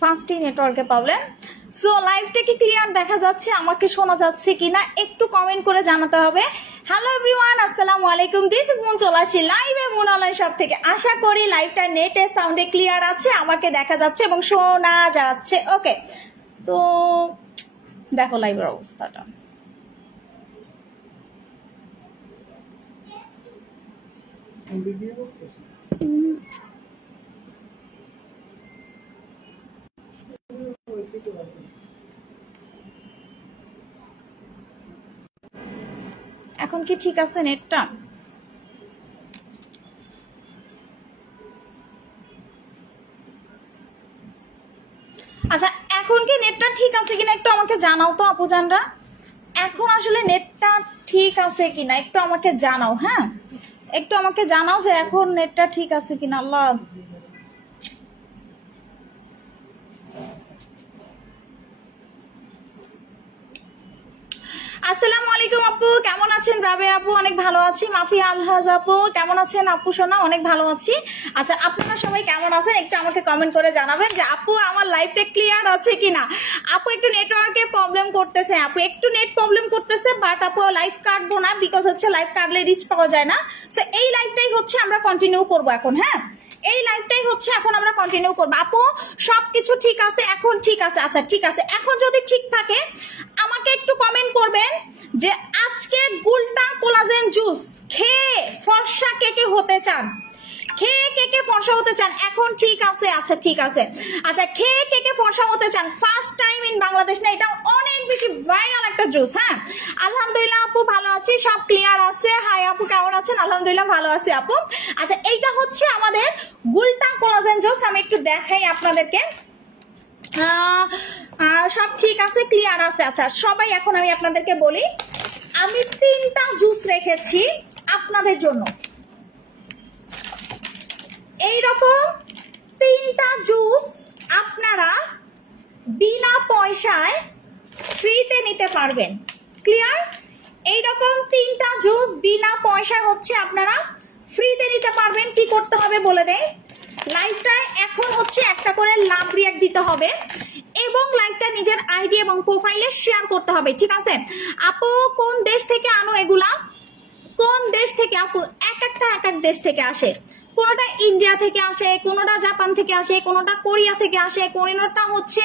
ফাস্টই নেটওয়ার্কের problem. So লাইভটা কি ক্লিয়ার দেখা যাচ্ছে, আমাকে শোনা যাচ্ছে কিনা একটু কমেন্ট করে জানাতে হবে। হ্যালো এভরিওয়ান, আসসালামু আলাইকুম, দিস ইজ মুন, চলে আসি লাইভে মুন অনলাইন শপ থেকে। আশা করি লাইভটা নেটে সাউন্ডে ক্লিয়ার আছে, আমাকে দেখা যাচ্ছে এবং শোনা যাচ্ছে। ওকে, সো দেখো লাইভের অবস্থাটা। এখন কি ঠিক আছে নেটটা? আচ্ছা, এখন কি নেটটা ঠিক আছে কিনা একটু আমাকে জানাও তো আপুজানরা। এখন আসলে নেটটা ঠিক আছে কিনা একটু আমাকে জানাও। হ্যাঁ, একটু আমাকে জানাও যে এখন নেটটা ঠিক আছে কিনা। আল্লাহ, আসসালামু আলাইকুম আপু, কেমন আছেন? রাবে আপু, অনেক ভালো আছি। মাফিয়া আলহাজ আপু, কেমন আছেন? আপু সোনা, অনেক ভালো আছি। আচ্ছা, আপনারা সবাই কেমন আছেন একটু আমাকে কমেন্ট করে জানাবেন যে আপু আমার লাইভটা ক্লিয়ার আছে কিনা। আপু একটু নেটওয়ার্কের প্রবলেম করতেছে, আপু একটু নেট প্রবলেম করতেছে, বাট আপু লাইভ কাটবো না, বিকজ হচ্ছে লাইভ কাটলে রিচ পাওয়া যায় না। সো এই লাইভটাই হচ্ছে আমরা কন্টিনিউ করবো এখন। হ্যাঁ, এই লাইভটাই হচ্ছে এখন আমরা কন্টিনিউ করবো। আপু সবকিছু ঠিক আছে? এখন ঠিক আছে। আচ্ছা ঠিক আছে, এখন যদি ঠিক থাকে আমাকে একটু কমেন্ট করবেন যে আজকে গুলটা কোলাজেন জুস খেয়ে ফর্সা কে কে হতে চান, খেয়ে কে কে ফর্সা হতে চান। এখন ঠিক আছে? আচ্ছা ঠিক আছে। আচ্ছা, খেয়ে কে কে ফর্সা হতে চান? ফার্স্ট টাইম ইন বাংলাদেশ না, এটা অনেক বেশি ভাইরাল একটা জুস। হ্যাঁ, আলহামদুলিল্লাহ আপু ভালো আছি, সব ক্লিয়ার আছে। হাই আপু, কেমন আছেন? আলহামদুলিল্লাহ ভালো আছি আপু। আচ্ছা, এইটা হচ্ছে আমাদের গুলটা কোলাজেন জুস। আমি একটু দেখাই আপনাদেরকে। সব ঠিক আছে, ক্লিয়ার আছে। আচ্ছা সবাই, এখন আমি আপনাদেরকে বলি, আমি 3টা জুস রেখেছি আপনাদের জন্য। এইরকম 3টা জুস আপনারা বিনা পয়সায় ফ্রিতে নিতে পারবেন। ক্লিয়ার? এইরকম 3টা জুস বিনা পয়সা হচ্ছে আপনারা ফ্রিতে নিতে পারবেন। কি করতে হবে বলে দেয়, লাইভটায় এখন হচ্ছে একটা করে লাভ রিয়াক্ট দিতে হবে এবং লাইভটা নিজের আইডি এবং প্রোফাইলে শেয়ার করতে হবে। ঠিক আছে আপু? কোন দেশ থেকে আনো এগুলা? কোন দেশ থেকে আপু? এক এক দেশ থেকে আসে। কোনোটা ইন্ডিয়া থেকে আসে, কোনোটা জাপান থেকে আসে, কোনোটা কোরিয়া থেকে আসে, কোনোটা হচ্ছে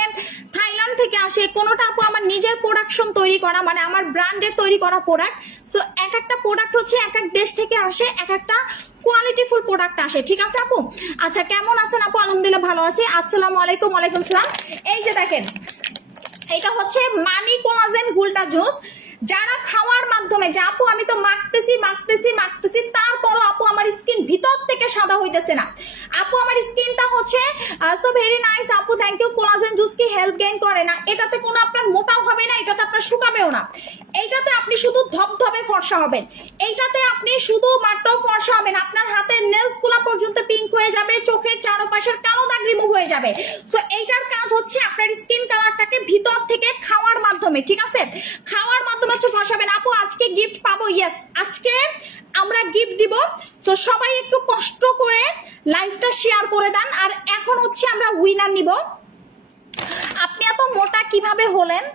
থাইল্যান্ড থেকে আসে, কোনোটা আপু আমার নিজের প্রোডাকশন তৈরি করা, মানে আমার ব্র্যান্ডের তৈরি করা প্রোডাক্ট। সো এক একটা প্রোডাক্ট হচ্ছে এক এক দেশ থেকে আসে, এক একটা কোয়ালিটিফুল প্রোডাক্ট আসে। ঠিক আছে আপু? আচ্ছা, কেমন আছেন আপু? আলহামদুলিল্লাহ ভালো আছি। আসসালামু আলাইকুম। ওয়ালাইকুম সালাম। এই যে দেখেন, এটা হচ্ছে মানি কোলাজেন গুলটা জুস। যারা খাওয়ার মাধ্যমে যে আপু আমি তো মাখতেছি তারপরও আপু আমার স্কিন ভিতর থেকে সাদা হইতেছে না, আপু আমার স্কিনটা হচ্ছে সো ভেরি নাইস আপু, থ্যাংক ইউ। কোলাজেন জুস কি হেলথ গেইন করে না? এটাতে কোনো আপনার মোটাও হবে না, এটাতে আপনার শুকাবেও না, এইটাতে আপনি শুধু ধবধবে ফর্সা হবেন, এইটাতে আপনি শুধু মাত্র ফর্সা হবেন, আপনার হাতের নেলস গুলা পর্যন্ত পিঙ্ক হয়ে যাবে, চোখের চারপাশের কালো দাগ রিমুভ হয়ে যাবে। সো এইটার কাজ হচ্ছে আপনার স্কিন কালারটাকে ভিতর থেকে খাওয়ার মাধ্যমে, ঠিক আছে, খাওয়ার মাধ্যমে হচ্ছে ফর্সাবেন। আপু আজকে গিফট পাবো? ইয়েস, আজকে আমরা গিফট দিব। সো সবাই একটু কষ্ট করে লাইভটা শেয়ার করে দেন। আর এখন হচ্ছে আমরা উইনার নিব। আপনি এত মোটা কিভাবে হলেন?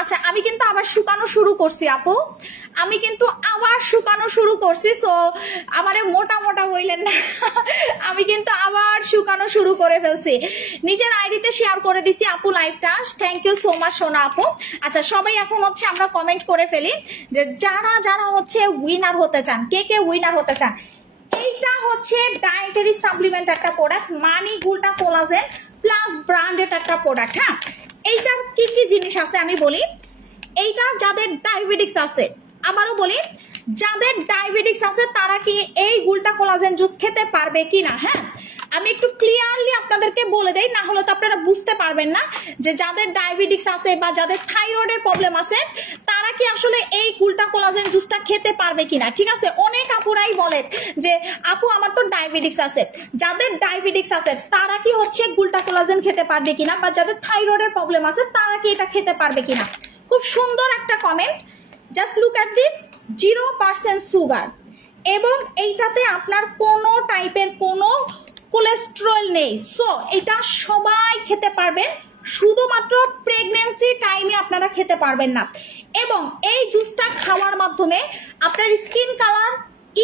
আচ্ছা, আমি কিন্তু আবার শুকানো শুরু করছি আপু, আমি কিন্তু আবার শুকানো শুরু করছি। সো আমারে মোটা মোটা হইলেন না, আমি কিন্তু আবার শুকানো শুরু করে ফেলছি। নিজের আইডিতে শেয়ার করে দিছি আপু লাইভটা। থ্যাংক ইউ সো মাচ সোনা আপু। আচ্ছা সবাই এখন হচ্ছে আমরা কমেন্ট করে ফেলি যে যারা যারা হচ্ছে উইনার হতে চান, কে কে উইনার হতে চান। এইটা হচ্ছে ডায়েটারি সাপ্লিমেন্ট একটা প্রোডাক্ট, মানি গুলটা কোলাজেন প্লাস ব্র্যান্ডেড একটা প্রোডাক্ট। হ্যাঁ, এইটার কি কি জিনিস আছে আমি বলি। এইটার যাদের ডায়াবেটিক্স আছে, আবারও বলি, যাদের ডায়াবেটিক্স আছে তারা কি এই গুলটা কোলাজেন জুস খেতে পারবে কিনা। হ্যাঁ, আমি একটু ক্লিয়ারলি আপনাদেরকে বলে দেই, না হলে তো আপনারা বুঝতে পারবেন না যে যাদের ডায়াবেটিক্স আছে বা যাদের থাইরয়েডের প্রবলেম আছে তারা কি আসলে এই গুলটা কোলাজেন জুসটা খেতে পারবে কিনা। ঠিক আছে, অনেক আপুরাই বলে যে আপু আমার তো ডায়াবেটিক্স আছে, যাদের ডায়াবেটিক্স আছে তারা কি হচ্ছে গুলটা কোলাজেন খেতে পারবে কিনা, বা যাদের থাইরয়েডের প্রবলেম আছে তারা কি এটা খেতে পারবে কিনা। খুব সুন্দর একটা comment, just look at this, 0% sugar, এবং এইটাতে আপনার কোনো টাইপের কোনো কোলেস্টেরল নেই। সো এটা সবাই খেতে পারবেন, শুধুমাত্র প্রেগন্যান্সি টাইমে আপনারা খেতে পারবেন না। এবং এই জুসটা খাওয়ার মাধ্যমে আপনার স্কিন কালার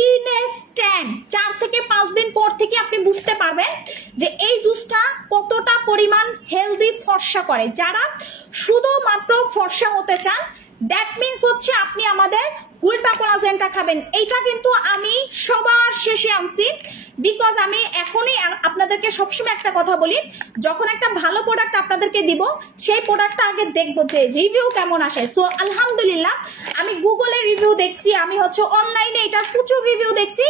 ইনস্ট্যান্ট 4 থেকে 5 দিন পর থেকে আপনি বুঝতে পারবেন যে এই জুসটা কতটা পরিমাণ হেলদি ফর্সা করে। যারা শুধুমাত্র ফর্সা হতে চান, দ্যাট মিন্স হচ্ছে আপনি আমাদের গুলটা কোলাজেনটা খাবেন। এইটা কিন্তু আমি সবার শেষে আনছি, বিকজ আমি এখনই আপনাদেরকে সবসময় একটা কথা বলি, যখন একটা ভালো প্রোডাক্ট আপনাদেরকে দিব সেই প্রোডাক্টটা আগে দেখবো যে রিভিউ কেমন আসে। সো আলহামদুলিল্লাহ আমি গুগলে রিভিউ দেখছি, আমি হচ্ছে অনলাইনে এটা প্রচুর রিভিউ দেখছি,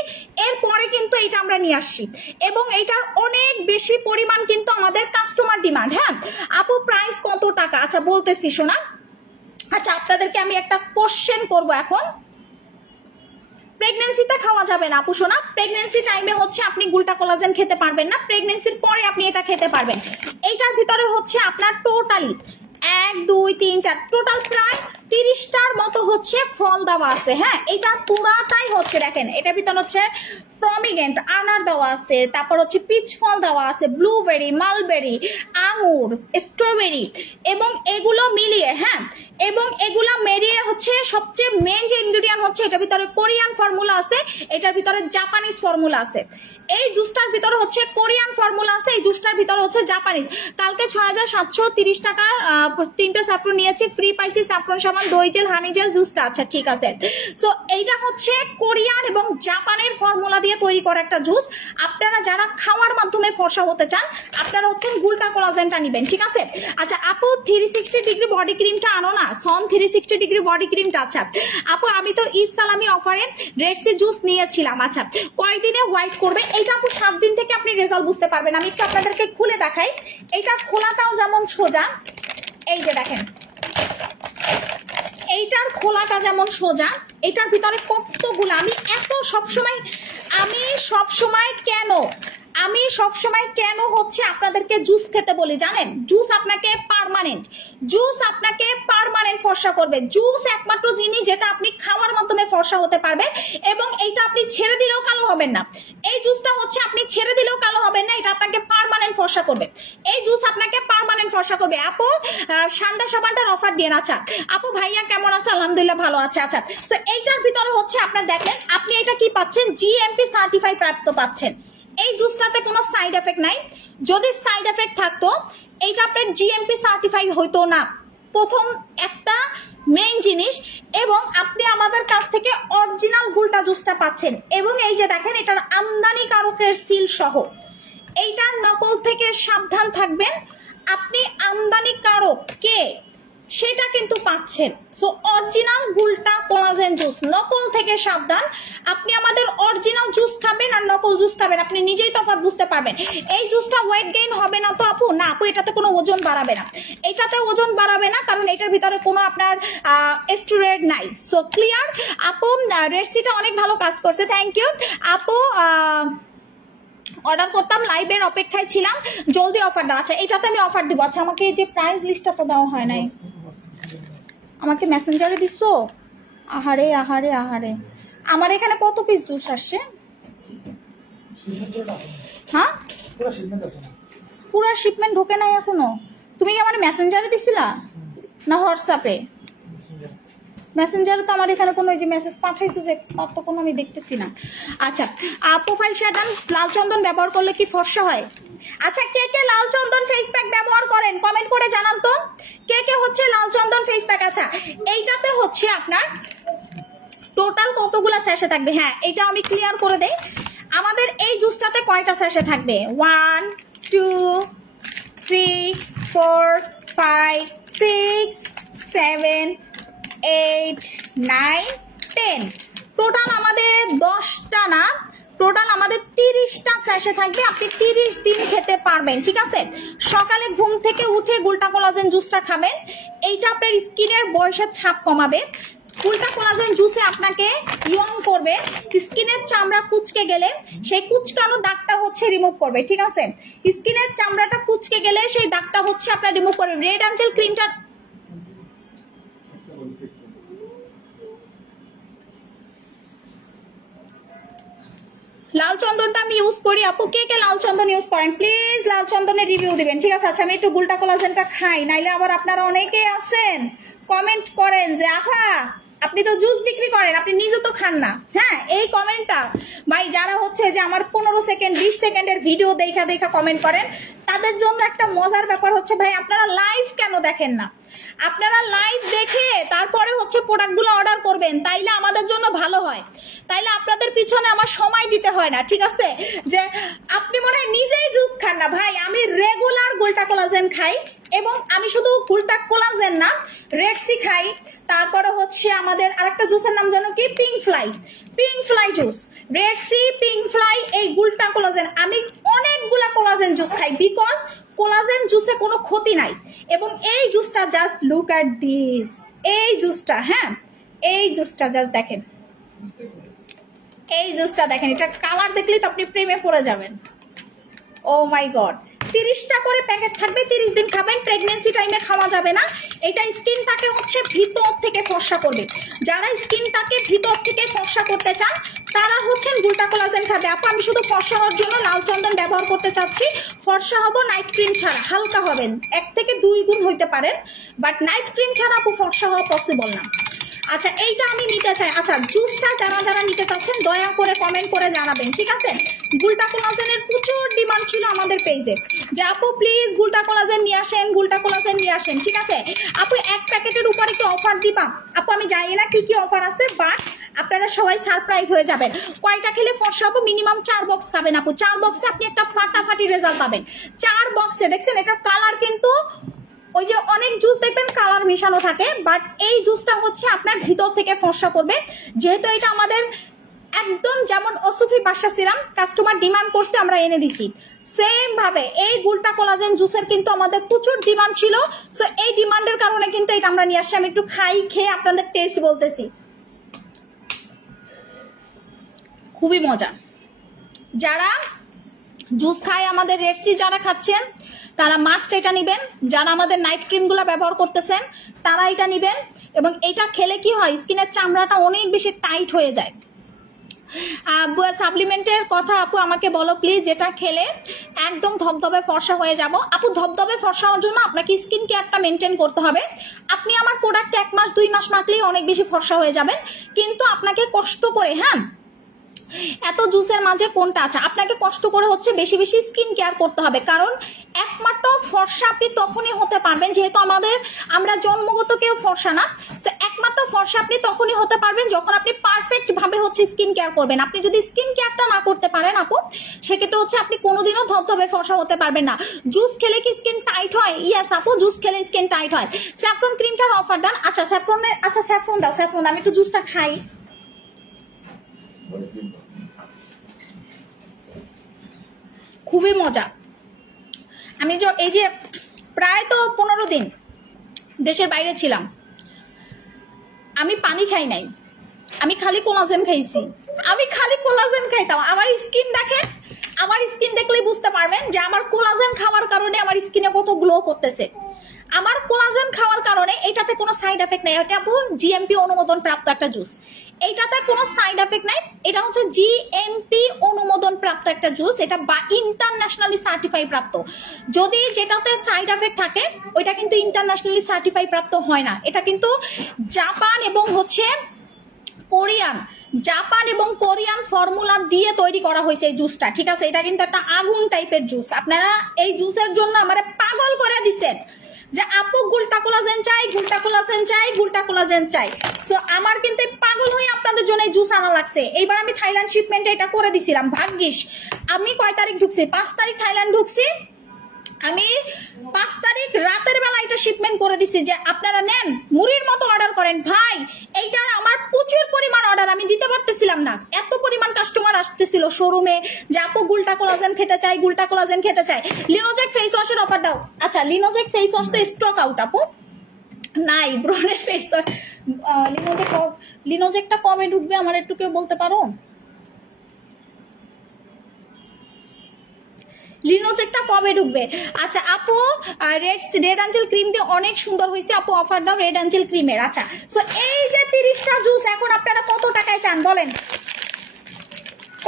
এরপরে কিন্তু এটা আমরা নিয়ে আসছি এবং এটার অনেক বেশি পরিমাণ কিন্তু আমাদের কাস্টমার ডিমান্ড। হ্যাঁ আপু প্রাইস কত টাকা? আচ্ছা বলতেছি শোনা। আচ্ছা আপনাদেরকে আমি একটা কোশ্চেন করব এখন। প্রেগন্যান্সিতে খাওয়া যাবে না আপু সোনা, প্রেগন্যান্সি টাইমে হচ্ছে আপনি গুলটা কোলাজেন খেতে পারবেন না, প্রেগন্যান্সির পরে আপনি এটা খেতে পারবেন। এইটার ভিতরে হচ্ছে আপনার টোটালি 1 2 3 4 টোটাল প্রায় 30টার মতো হচ্ছে ফল দেওয়া আছে। হ্যাঁ এটা পুরাটাই হচ্ছে দেখেন, এটার ভিতরে হচ্ছে প্রমিনেন্ট আনার দেওয়া আছে, তারপর হচ্ছে পিচ ফল দেওয়া আছে, ব্লুবেরি, মালবেরি, আঙুর, স্ট্রবেরি এবং এগুলো মিলিয়ে, হ্যাঁ এবং এগুলো মেরিয়ে হচ্ছে সবচেয়ে মেইন যে ইনগ্রেডিয়েন্ট হচ্ছে এটার ভিতরে কোরিয়ান ফর্মুলা আছে, এটার ভিতরে জাপানিজ ফর্মুলা আছে। এই জুসটার ভিতরে হচ্ছে কোরিয়ান ফর্মুলা আছে, এই জুসটার ভিতরে হচ্ছে জাপানিজ। কালকে 6730 টাকা 3টে স্যাফরন নিয়েছি, ফ্রি পাইছি স্যাফরন সাবান, দই জেল, হানি জেল, জুসটা। আচ্ছা ঠিক আছে। সো এইটা হচ্ছে কোরিয়ান এবং জাপানের ফর্মুলা দিয়ে তৈরি করা একটা জুস। আপনারা যারা খাওয়ার মাধ্যমে ফর্সা হতে চান আপনারা হচ্ছে গুলটা কোলাজেনটা নেবেন, ঠিক আছে। আচ্ছা আপু 360 ডিগ্রি বডি ক্রিমটা আনো না, সন 360 ডিগ্রি বডি ক্রিমটা। আচ্ছা আপু আমি তো ঈদ সালামি অফারে রেডসি জুস নিয়েছিলাম, আচ্ছা কয়দিনে হোয়াইট করবে? এইটা আপু 7 দিন থেকে আপনি রেজাল্ট বুঝতে পারবেন। আমি একটু আপনাদেরকে খুলে দেখাই, এইটা খোলাটাও যেমন সোজা, এই যে দেখেন এইটার খোলাটা যেমন সোজা, এটার ভিতরে কতগুলো আমি সবসময় কেন হচ্ছে আপনাদেরকে জুস খেতে বলি জানেন? জুস আপনাকে পার্মানেন্ট ফর্সা করবে। জুস একমাত্র জিনিস যেটা আপনি খাওয়ার মাধ্যমে ফর্সা হতে পারবেন এবং এইটা আপনি ছেড়ে দিলেও কালো হবেন না। এই জুসটা হচ্ছে আপনি ছেড়ে দিলেও কালো হবেন না, এটা আপনাকে পার্মানেন্ট ফর্সা করবে। এই জুস আপনাকে পার্মানেন্ট ফর্সা করবে। আপু ঠান্ডা সাবানটার অফার দিয়ে। আচ্ছা আপু ভাইয়া কেমন আছে? আলহামদুলিল্লাহ ভালো আছে। আচ্ছা তো এইটার ভিতরে হচ্ছে আপনার দেখেন আপনি এটা কি পাচ্ছেন, জিএমপি সার্টিফাই প্রাপ্ত পাচ্ছেন। এই জুসটাতে কোনো সাইড এফেক্ট নাই, যদি সাইড এফেক্ট থাকতো এইটা আপনার জিএমপি সার্টিফাইড হইতো না, প্রথম একটা মেইন জিনিস। এবং আপনি আমাদের কাছ থেকে অরিজিনাল গুলটা জুসটা পাচ্ছেন এবং এই যে দেখেন এটার আমদানিকারকের সিল সহ। এইটার নকল থেকে সাবধান থাকবেন, আপনি আমদানিকারক কে সেটা কিন্তু পাচ্ছেন। সো অরিজিনাল গুলটা কোলাজেন জুস, নকল থেকে সাবধান। আপনি আমাদের অরিজিনাল জুস খাবেন আর নকল জুস খাবেন, আপনি নিজেই তফাৎ বুঝতে পারবেন। এই জুসটা ওয়েট গেইন হবে না তো আপু? না আপু এটাতে কোনো ওজন বাড়াবে না, এটাতে ওজন বাড়াবে না, কারণ এটার ভিতরে কোনো আপনার স্টেরয়েড নাই। সো ক্লিয়ার আপু, রেসিপিটা অনেক ভালো কাজ করছে, থ্যাংক ইউ আপু। অর্ডার করতাম, লাইভের অপেক্ষায় ছিলাম, জলদি অফার দাও। আচ্ছা এটাতে আমি অফার দিব। আচ্ছা আমাকে এই যে প্রাইস লিস্টটা তো দেওয়া হয় নাই, আমাকে মেসেঞ্জারে দিছো? আহারে আহারে আহারে, আমার এখানে কত পিস জুস আসছে? হ্যাঁ পুরো শিপমেন্ট ঢোকে নাই এখনো। তুমি কি আমার মেসেঞ্জারে দিছিলা না হোয়াটসঅ্যাপে? মেসেঞ্জারে তো আমার এখানে কোনো যে মেসেজ পাঠাইছো যে তার তো কোনো আমি দেখতেছি না। আচ্ছা প্রোফাইল শেয়ার ডান। লাল চন্দন ব্যবহার করলে কি ফর্সা হয়? আচ্ছা কে কে লাল চন্দন ফেস প্যাক ব্যবহার করেন কমেন্ট করে জানান তো, কে কে হচ্ছে লাল চন্দন ফেস প্যাক। আচ্ছা এইটাতে হচ্ছে আপনার টোটাল কতগুলা স্যাশে থাকবে? হ্যাঁ এটা আমি ক্লিয়ার করে দেই, আমাদের এই জুসটাতে কয়টা স্যাশে থাকবে? 1 2 3 4 5 6 7 8 9 10, টোটাল আমাদের 10টা না, টোটাল আমাদের 30টা স্যাশে থাকবে। আপনি 30 দিন খেতে পারবেন, ঠিক আছে। সকালে ঘুম থেকে উঠে গুলটা কোলাজেন জুসটা খাবেন, এইটা আপনার স্কিনের বয়সের ছাপ কমাবে। গুলটা কোলাজেন জুসে আপনাকে ইয়ং করবে, স্কিনের চামড়া কুচকে গেলে সেই কুচকানো দাগটা হচ্ছে রিমুভ করবে, ঠিক আছে। স্কিনের চামড়াটা কুচকে গেলে সেই দাগটা হচ্ছে আপনার রিমুভ করবে। রেড অ্যাঞ্জেল ক্রিমটা লাল চন্দনটা আমি ইউজ করি আপু, কে কে লাল চন্দন ইউজ করেন প্লিজ লাল চন্দনের রিভিউ দিবেন, ঠিক আছে? আচ্ছা আমি একটু গুলটা কোলাজেনটা খাই, নাইলে আবার আপনারা অনেকে আছেন কমেন্ট করেন যে আফা আপনি তো জুস বিক্রি করেন, আপনি নিজে তো খান না। হ্যাঁ, এই কমেন্টটা ভাই যারা হচ্ছে যে আমার 15 সেকেন্ড 20 সেকেন্ডের ভিডিও দেখা দেখা কমেন্ট করেন, তাদের জন্য একটা মজার ব্যাপার হচ্ছে ভাই আপনারা লাইভ কেন দেখেন না? আপনারা লাইভ দেখে তারপরে হচ্ছে প্রোডাক্টগুলো অর্ডার করবেন, তাইলে আমাদের জন্য ভালো হয়, তাইলে আপনাদের পিছনে আমার সময় দিতে হয় না, ঠিক আছে? যে আপনি মনে হয় নিজেই জুস খান না, ভাই আমি রেগুলার গুলটা কোলাজেন খাই, এবং আমি শুধু গুলটা কোলাজেন না রেডসি খাই, তারপরে হচ্ছে আমাদের আরেকটা জুসের নাম জানো কি, pink fly juice, Red Sea, pink fly, এই গুলটা কোলাজেন, আমি অনেকগুলা কোলাজেন জুস খাই, বিকজ কোলাজেন জুসে কোনো ক্ষতি নাই। এবং এই জুসটা জাস্ট লুক অ্যাট দিস, এই জুসটা, হ্যাঁ এই জুসটা জাস্ট দেখেন, এই জুসটা দেখেন, এটা কালার দেখলেই তো আপনি প্রেমে পড়ে যাবেন। ও মাই গড, 30টা করে প্যাকেট থাকবে, 30 দিন খাবেন, প্রেগনেন্সি টাইমে খাওয়া যাবে না। এটা স্কিনটাকে হচ্ছে ভিতর থেকে ফর্সা করবে, যারা স্কিনটাকে ভিতর থেকে ফর্সা করতে চান তারা হচ্ছেন গুলটা কোলাজেন খাবে। আপু আমি শুধু ফর্সা হওয়ার জন্য লাল চন্দন ব্যবহার করতে চাচ্ছি, ফর্সা হবো নাইট ক্রিম ছাড়া, হালকা হবেন, 1 থেকে 2 গুণ হইতে পারেন, বাট নাইট ক্রিম ছাড়া আপু ফর্সা হওয়া পসিবল না। আচ্ছা এইটা আমি নিতে চাই, আচ্ছা জুসটা যারা যারা নিতে চাচ্ছেন দয়া করে কমেন্ট করে জানাবেন, ঠিক আছে? গুলটা কোলাজেনের প্রচুর ডিমান্ড ছিল আমাদের পেজে যে আপু প্লিজ গুলটা কোলাজেন নিয়ে আসেন, গুলটা কোলাজেন নিয়ে আসেন, ঠিক আছে? আপু 1 প্যাকেটের উপরে কি অফার দিবা? আপু আমি জানি না কি কি অফার আছে, বাট আপনারা সবাই সারপ্রাইজ হয়ে যাবেন। কয়টা খেলে ফর্সা হবো? মিনিমাম 4 বক্স খাবেন আপু, 4 বক্সে আপনি একটা ফাটাফাটি রেজাল্ট পাবেন। 4 বক্সে দেখছেন এটা কালার কিন্তু ওই যে অনেক জুস দেখবেন কালার মিশানো থাকে, বাট এই জুসটা হচ্ছে আপনার ভিতর থেকে ফর্সা করবে, যেহেতু এটা আমাদের একদম যেমন ওসুফি বাসা সিরাম কাস্টমার ডিমান্ড করছে আমরা এনে দিছি, সেম ভাবে এই গুলটা কোলাজেন জুসের কিন্তু আমাদের প্রচুর ডিমান্ড ছিল, সো এই ডিমান্ডের কারণে কিন্তু এটা আমরা নিয়ে আসছি। আমি একটু খাই, খেয়ে আপনাদের টেস্ট বলতেছি, খুবই মজা। যারা জুস খায় আমাদের রেডসি যারা খাচ্ছেন তারা মাস্ট এটা নেবেন, যারা আমাদের নাইট ক্রিমগুলো ব্যবহার করতেছেন তারা এটা নেবেন। এবং এটা খেলে কি হয়, স্কিনের চামড়াটা অনেক বেশি টাইট হয়ে যায়। সাপ্লিমেন্টের কথা আপু আমাকে বলো প্লিজ, যেটা খেলে একদম ধবধবে ফর্সা হয়ে যাব। আপু ধবধবে ফর্সা হওয়ার জন্য আপনাকে স্কিন কেয়ারটা মেনটেন করতে হবে। আপনি আমার প্রোডাক্ট 1 মাস 2 মাস মাখলেই অনেক বেশি ফর্সা হয়ে যাবেন, কিন্তু আপনাকে কষ্ট করে, হ্যাঁ এত জুসের মাঝে কোনটা আছে, আপনাকে কষ্ট করে হচ্ছে বেশি বেশি স্কিন কেয়ার করতে হবে, কারণ একমাত্র ফর্সা আপনি তখনই হতে পারবেন, যেহেতু আমরা জন্মগত কেউ ফর্সা না, তো একমাত্র ফর্সা আপনি তখনই হতে পারবেন যখন আপনি পারফেক্ট ভাবে হচ্ছে স্কিন কেয়ার করবেন। আপনি যদি স্কিন কেয়ারটা না করতে পারেন আপু, সেক্ষেত্রে হচ্ছে আপনি কোনোদিনও ধবধবে ফর্সা হতে পারবেন না। জুস খেলে কি স্কিন টাইট হয়? ইয়েস আপু, জুস খেলে স্কিন টাইট হয়। স্যাফরন ক্রিমটার অফার দেন। আচ্ছা স্যাফরনের, আচ্ছা স্যাফরন দাও, স্যাফরন আমি একটু জুসটা খাই। খুবই মজা। আমি এই যে প্রায় তো 15 দিন দেশের বাইরে ছিলাম, আমি পানি খাই নাই, আমি খালি কোলাজেন খাইছি, আমি খালি কোলাজেন খাইতাম। আমার স্কিন দেখেন, আমার স্কিন দেখলেই বুঝতে পারবেন যে আমার কোলাজেন খাওয়ার কারণে আমার স্কিনে কত গ্লো করতেছে। আমার কোলাজেন খাওয়ার কারণে, এটাতে কোনো সাইড এফেক্ট নাই, এটা আপু জিএমপি অনুমোদন প্রাপ্ত একটা জুস, এইটাতে কোনো সাইড এফেক্ট নাই, এটা হচ্ছে জিএমপি অনুমোদন প্রাপ্ত একটা জুস, এটা বা ইন্টারন্যাশনালি সার্টিফাই প্রাপ্ত। যদি যেটাতে সাইড এফেক্ট থাকে ওইটা কিন্তু ইন্টারন্যাশনালি সার্টিফাই প্রাপ্ত হয় না, এটা কিন্তু জাপান এবং হচ্ছে কোরিয়ান ফর্মুলা দিয়ে তৈরি করা হয়েছে এই জুসটা, ঠিক আছে? এটা কিন্তু একটা আগুন টাইপের জুস। আপনারা এই জুসের জন্য আমারে পাগল করে দিচ্ছেন যে আপু গুলটা কোলাজেন চাই, গুলটা কোলাজেন চাই, গুলটা কোলাজেন চাই। সো আমার কিন্তু পাগল হয়ে আপনাদের জন্য জুস আনা লাগছে। এইবার আমি থাইল্যান্ড শিপমেন্টে এটা করে দিছিলাম, ভাগ্যিস আমি কয় তারিখ ঢুকছি, 5 তারিখ থাইল্যান্ড ঢুকছি, আমি 5 তারিখ রাতের বেলা এটা শিপমেন্ট করে দিছি যে আপনারা নেন, মুড়ির মতো অর্ডার করেন। ভাই এইটা আমার প্রচুর পরিমাণ অর্ডার, আমি দিতে পারতেছিলাম না, এত পরিমাণ কাস্টমার আসতেছিল শোরুমে যে আপু গুলটা কোলাজেন খেতে চাই, গুলটা কোলাজেন খেতে চাই। লিনোজেক ফেস ওয়াশের অফার দাও। আচ্ছা লিনোজেক ফেস ওয়াশ তো স্টক আউট আপু, নাই ব্রনের ফেস ওয়াশ। লিনোজেকটা কবে ঢুকবে আমার একটু কেউ বলতে পারো? লিনোজেকটা কবে ঢুকবে? আচ্ছা আপু রেড অ্যাঞ্জেল ক্রিম দিয়ে অনেক সুন্দর হয়েছে আপু, অফার দাও রেড অ্যাঞ্জেল ক্রিমের। আচ্ছা সো এই যে 30টা জুস এখন আপনারা কত টাকায় চান বলেন?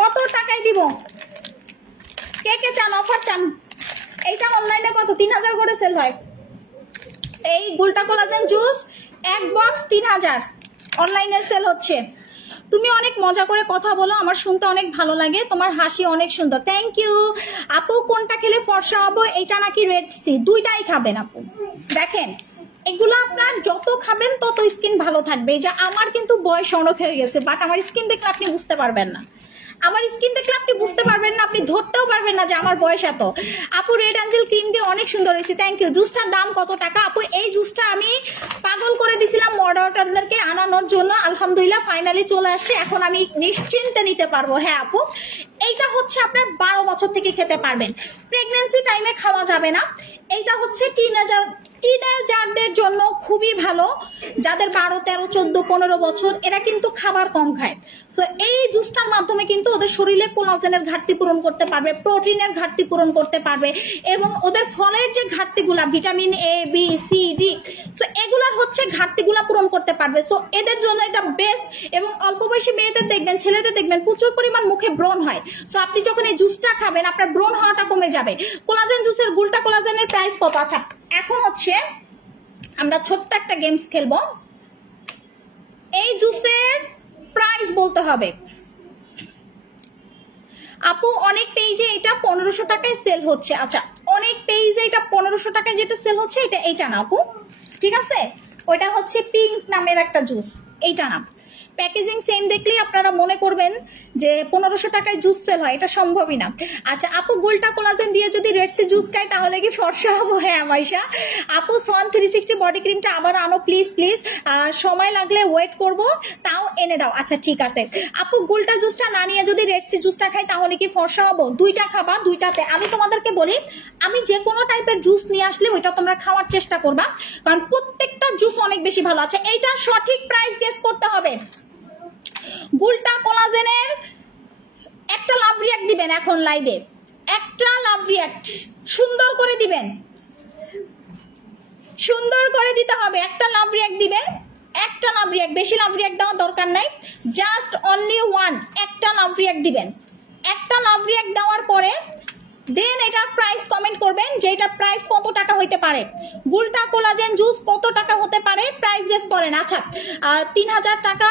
কত টাকায় দিব? কে কে চান অফার চান? এইটা অনলাইনে কত? 3000 করে সেল হয়। এই গুলটা কোলাজেন জুস এক বক্স 3000 অনলাইনে সেল হচ্ছে। তুমি অনেক মজা করে কথা বলো, আমার শুনতে অনেক ভালো লাগে, তোমার হাসি অনেক সুন্দর। থ্যাংক ইউ আপু। কোনটা খেলে ফর্সা হবো, এইটা নাকি রেড সি? দুইটাই খাবেন আপু। দেখেন এগুলো আপনার যত খাবেন তত স্কিন ভালো থাকবে। যে আমার কিন্তু বয়স অনেক হয়ে গেছে, বাট আমার স্কিন দেখলে আপনি বুঝতে পারবেন না। আমার স্কিন দেখলে আপনি বুঝতে পারবেন না, আপনি ধরতেও পারবেন না যে আমার বয়স এত। আপু রেড অ্যাঞ্জেল ক্রিম দিয়ে অনেক সুন্দর হয়েছে, থ্যাংক ইউ। জুসটার দাম কত টাকা আপু? এই জুসটা আমি পাগল করে দিছিলাম মডারেটরদেরকে আনানোর জন্য, আলহামদুলিল্লাহ ফাইনালি চলে আসছে। এখন আমি নিশ্চিন্তে নিতে পারবো। হ্যাঁ আপু, এইটা হচ্ছে আপনার 12 বছর থেকে খেতে পারবেন, প্রেগনেন্সি টাইমে খাওয়া যাবে না। এইটা হচ্ছে টিনেজারদের জন্য খুবই ভালো, যাদের 12, 13, 14, 15 বছর, এরা কিন্তু খাবার কম খায়। সো এই জুসটার মাধ্যমে কিন্তু ওদের শরীরে কোলাজেনের ঘাটতি পূরণ করতে পারবে, প্রোটিনের ঘাটতি পূরণ করতে পারবে, এবং ওদের ফলের যে ঘাটতিগুলা vitamin A B C D, so এগুলার হচ্ছে ঘাটতিগুলা পূরণ করতে পারবে। সো এদের জন্য এটা বেস্ট। এবং অল্প বয়সী মেয়েদের দেখবেন, ছেলেদের দেখবেন প্রচুর পরিমাণ মুখে ব্রণ হয়। সো আপনি যখন এই জুসটা খাবেন আপনার ব্রণ হওয়াটা কমে যাবে। কোলাজেন জুসের গুলটা কোলাজেনের প্রাইস কত? আচ্ছা এখন হচ্ছে আমরা ছোট্ট একটা গেমস খেলবো। এই জুসের প্রাইস বলতে হবে। আপু অনেক পেজে এটা 1500 টাকায় সেল হচ্ছে। আচ্ছা অনেক পেজে এটা 1500 টাকায় যেটা সেল হচ্ছে এইটা না আপু, ঠিক আছে? ওইটা হচ্ছে পিঙ্ক নামের একটা জুস, এইটা না। প্যাকেজিং সেম দেখলেই আপনারা মনে করবেন যে 1500 টাকায় জুস সেল হয়, এটা সম্ভবই না। আচ্ছা আপু গুলটা কোলাজেন দিয়ে যদি রেডসি জুস খাই তাহলে কি ফর্সা হবো? হ্যাঁ মাইশা আপু সন 360 বডি ক্রিমটা আবার আনো প্লিজ প্লিজ, সময় লাগলে ওয়েট করব, তাও এনে দাও। আচ্ছা ঠিক আছে আপু, গুলটা জুসটা না নিয়ে যদি রেডসি জুসটা খাই তাহলে কি ফর্সা হবো? দুইটা খাবা, দুইটাতে আমি তোমাদেরকে বলি, আমি যে কোনো টাইপের জুস নিয়ে আসলে ওইটা তোমরা খাওয়ার চেষ্টা করবা, কারণ প্রত্যেকটা জুস অনেক বেশি ভালো আছে। এইটা সঠিক প্রাইস গেস করতে হবে। গুলটা কোলাজেনের একটা লাভ রিয়াক্ট দিবেন এখন লাইভে, একটা লাভ রিয়াক্ট সুন্দর করে দিবেন, সুন্দর করে দিতে হবে। একটা লাভ রিয়াক্ট দিবেন, একটা লাভ রিয়াক্ট, বেশি লাভ রিয়াক্ট দেওয়ার দরকার নাই, জাস্ট অনলি ওয়ান, একটা লাভ রিয়াক্ট দিবেন। একটা লাভ রিয়াক্ট দেওয়ার পরে দেন এটার প্রাইস কমেন্ট করবেন যে এটার প্রাইস কত টাকা হইতে পারে। গুলটা কোলাজেন জুস কত টাকা হতে পারে প্রাইস গেস করেন। আচ্ছা 3000 টাকা,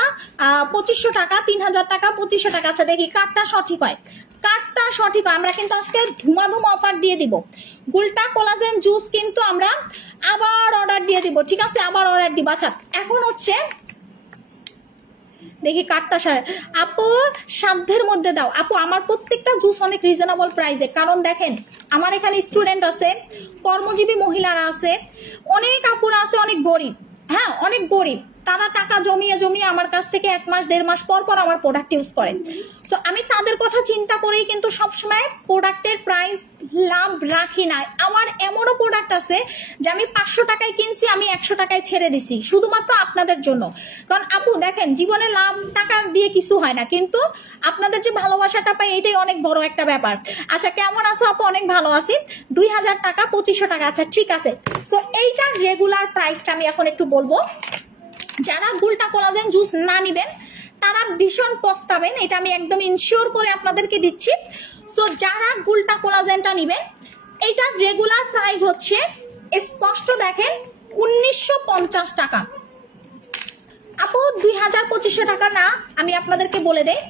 2500 টাকা, 3000 টাকা, 2500 টাকা। আচ্ছা দেখি কারটা সঠিক হয়, কারটা সঠিক হয়। আমরা কিন্তু আজকে ধুমাধুম অফার দিয়ে দিব। গুলটা কোলাজেন জুস কিন্তু আমরা আবার অর্ডার দিয়ে দিব, ঠিক আছে? আবার অর্ডার দিব। আচ্ছা এখন হচ্ছে দেখি কারটা আপু সাধ্যের মধ্যে দাও। আপু আমার প্রত্যেকটা জুস অনেক রিজনেবল প্রাইসে, কারণ দেখেন আমার এখানে স্টুডেন্ট আছে, কর্মজীবী মহিলারা আছে, অনেক আপুরা আছে অনেক গরিব, হ্যাঁ অনেক গরিব, তারা টাকা জমিয়ে জমিয়ে আমার কাছ থেকে 1 মাস 1.5 মাস পর পর আমার প্রোডাক্ট ইউজ করেন। সো আমি তাদের কথা চিন্তা করেই কিন্তু সবসময় প্রোডাক্টের প্রাইস লাভ রাখি না। আমার এমনও প্রোডাক্ট আছে যে আমি 500 টাকায় কিনছি, আমি 100 টাকায় ছেড়ে দিছি শুধুমাত্র আপনাদের জন্য। কারণ আপু দেখেন জীবনে লাভ টাকা দিয়ে কিছু হয় না, কিন্তু আপনাদের যে ভালোবাসাটা পাই এটাই অনেক বড় একটা ব্যাপার। আচ্ছা কেমন আছো আপু? অনেক ভালো আছি। 2000 টাকা, 2500 টাকা। আচ্ছা ঠিক আছে। সো এইটার রেগুলার প্রাইসটা আমি এখন একটু বলবো। যারা গুলটা কোলাজেন জুস না নিবেন তারা ভীষণ পস্তাবেন, এটা আমি একদম ইনশিওর করে আপনাদেরকে দিচ্ছি। সো যারা গুলটা কোলাজেনটা নিবেন এইটার রেগুলার প্রাইস হচ্ছে, স্পষ্ট দেখেন, 1950 টাকা। আপু 2000-2500 টাকা না, আমি আপনাদেরকে বলে দেই